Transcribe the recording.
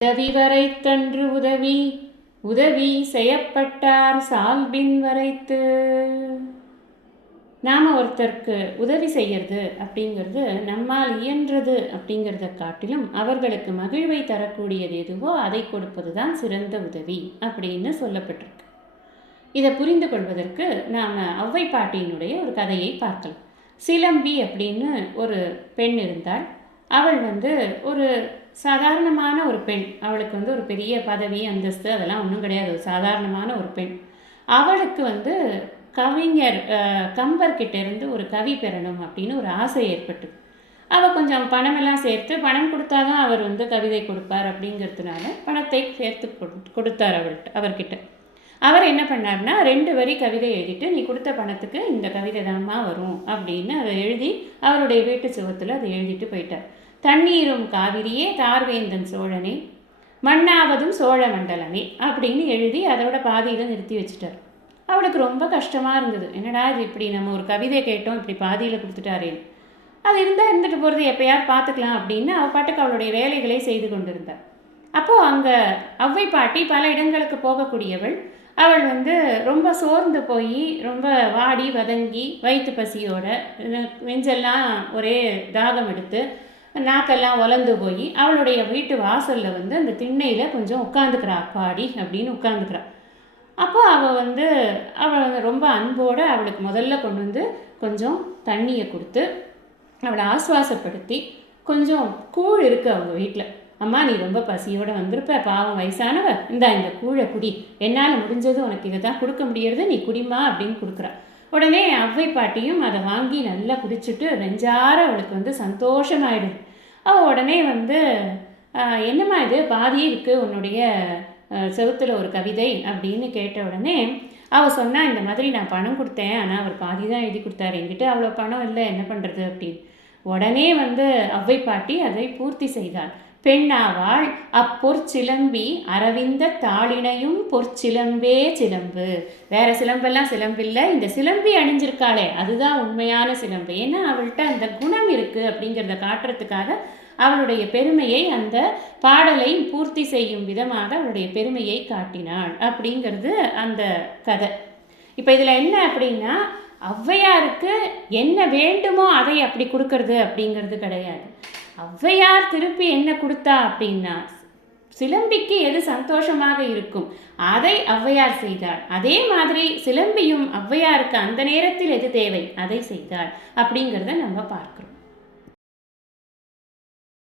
உதவி வரைத்தன்று உதவி உதவி செய்யப்பட்டார் சால்பின் வரைத்து. நாம் ஒருத்தருக்கு உதவி செய்யறது அப்படிங்கிறது நம்மால் இயன்றது அப்படிங்கிறத காட்டிலும் அவர்களுக்கு மகிழ்வை தரக்கூடியது எதுவோ அதை கொடுப்பது தான் சிறந்த உதவி அப்படின்னு சொல்லப்பட்டிருக்கு. இதை புரிந்து கொள்வதற்கு நாம் ஔவை பாட்டியினுடைய ஒரு கதையை பார்க்கலாம். சிலம்பி அப்படின்னு ஒரு பெண் இருந்தாள். அவள் வந்து ஒரு சாதாரணமான ஒரு பெண். அவளுக்கு வந்து ஒரு பெரிய பதவி அந்தஸ்து அதெல்லாம் ஒன்றும் கிடையாது. சாதாரணமான ஒரு பெண். அவளுக்கு வந்து கவிஞர் கம்பர்கிட்ட இருந்து ஒரு கவி பெறணும் அப்படின்னு ஒரு ஆசை ஏற்பட்டு. அவள் கொஞ்சம் பணமெல்லாம் சேர்த்து பணம் கொடுத்தாதான் அவர் வந்து கவிதை கொடுப்பார் அப்படிங்கிறதுனால பணத்தை சேர்த்து கொடுத்தார் அவர்கிட்ட அவர்கிட்ட. அவர் என்ன பண்ணார்னா ரெண்டு வரி கவிதை எழுதிட்டு நீ கொடுத்த பணத்துக்கு இந்த கவிதை தான்மா வரும் அப்படின்னு அதை எழுதி அவருடைய வீட்டு சுவத்தில் அதை எழுதிட்டு போயிட்டார். தண்ணீரும் காவிரியே தார்வேந்தன் சோழனே மண்ணாவதும் சோழ மண்டலமே அப்படின்னு எழுதி அதோட பாதியில் நிறுத்தி வச்சுட்டார். அவளுக்கு ரொம்ப கஷ்டமாக இருந்தது. என்னடா இது இப்படி நம்ம ஒரு கவிதை கேட்டோம் இப்படி பாதியில் கொடுத்துட்டாரே. அது இருந்தால் இருந்துட்டு போகிறது எப்போயாவது பார்த்துக்கலாம் அப்படின்னு அவள் பாட்டுக்கு அவளுடைய வேலைகளை செய்து கொண்டிருந்தாள் அப்போது அங்கே அவ்வை பாட்டி பல இடங்களுக்கு போகக்கூடியவள் அவள் வந்து ரொம்ப சோர்ந்து போய் ரொம்ப வாடி வதங்கி வயிற்று பசியோட நெஞ்செல்லாம் ஒரே தாகம் எடுத்து நாக்கெல்லாம் ஒலந்து போய் அவளுடைய வீட்டு வாசலில் வந்து அந்த திண்ணையில் கொஞ்சம் உட்காந்துக்கிறா பாடி அப்படின்னு உட்காந்துக்கிறா அப்போ அவள் வந்து அவள் வந்து ரொம்ப அன்போடு அவளுக்கு முதல்ல கொண்டு வந்து கொஞ்சம் தண்ணியை கொடுத்து அவளை ஆஸ்வாசப்படுத்தி கொஞ்சம் கூழ் இருக்குது அவங்க வீட்டில் அம்மா நீ ரொம்ப பசியோடு வந்திருப்ப பாவம் வயசானவ. இந்தா இந்த கூழை குடி. என்னால் முடிஞ்சது உனக்கு இதை தான் கொடுக்க முடியறது நீ குடிமா அப்படின்னு கொடுக்குறா. உடனே அவ்வை பாட்டியும் அதை வாங்கி நல்லா குடிச்சிட்டு நெஞ்சார அவளுக்கு வந்து சந்தோஷமாயிடுது. அவள் உடனே வந்து என்னம்மா இது? பாதியே இருக்குது உன்னுடைய செவுத்தில் ஒரு கவிதை அப்படின்னு கேட்ட உடனே அவள் சொன்னால் இந்த மாதிரி நான் பணம் கொடுத்தேன். ஆனால் அவர் பாதி தான் எழுதி கொடுத்தாரு. என்கிட்ட அவ்வளோ பணம் இல்லை. என்ன பண்ணுறது அப்படின்னு. உடனே வந்து அவ்வை பாட்டி அதை பூர்த்தி செய்தாள். பெண்ணாவாள் அப்பொற்சிலம்பி அரவிந்த தாளினையும் பொற்சிலம்பே சிலம்பு வேற சிலம்பெல்லாம் சிலம்பில்லை. இந்த சிலம்பி அணிஞ்சிருக்காளே அதுதான் உண்மையான சிலம்பு. ஏன்னா அவள்கிட்ட அந்த குணம் இருக்குது அப்படிங்கிறத காட்டுறதுக்காக அவளுடைய பெருமையை அந்த பாடலை பூர்த்தி செய்யும் விதமாக அவளுடைய பெருமையை காட்டினாள் அப்படிங்கிறது அந்த கதை. இப்போ இதில் என்ன அப்படின்னா ஔவையாருக்கு என்ன வேண்டுமோ அதை அப்படி கொடுக்கறது அப்படிங்கிறது கிடையாது. ஔவையார் திருப்பி என்ன கொடுத்தா அப்படின்னா சிலம்பிக்கு எது சந்தோஷமாக இருக்கும்? அதை ஔவையார் செய்தாள் அதே மாதிரி சிலம்பியும் ஔவையாருக்கு அந்த நேரத்தில் எது தேவை? அதை செய்தார். அப்படிங்கிறத நம்ம பார்க்குறோம்.